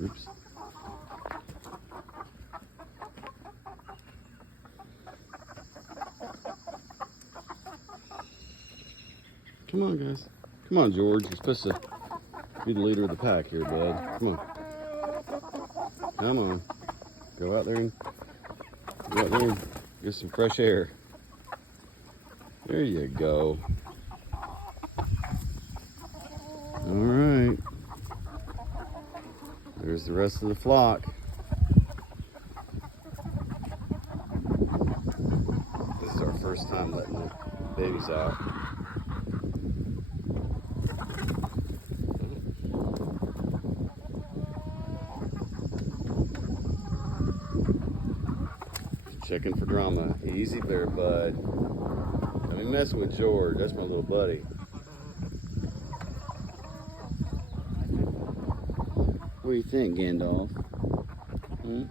Oops. Come on, guys. Come on, George. You're supposed to be the leader of the pack here, bud. Come on. Come on. Go out there and get some fresh air. There you go. All right. There's the rest of the flock. This is our first time letting the babies out. Checking for drama. Easy there, bud. Let me mess with George. That's my little buddy. What do you think, Gandalf? Hmm?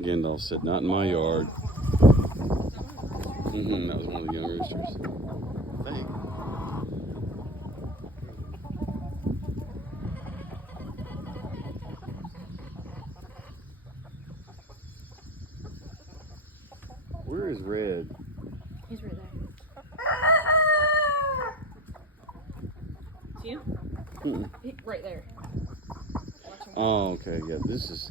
Gandalf sitting out in my yard. That was one of the young roosters. Thanks. Where is Red? He's right there. See him? Right there. Oh, okay. Yeah, this is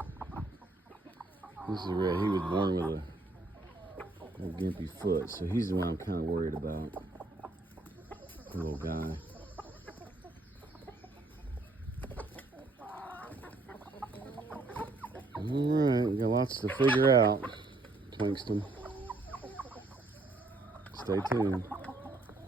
Red. He was born with a gimpy foot, so he's the one I'm kind of worried about. The little guy. All right, we got lots to figure out, Twingston. Stay tuned.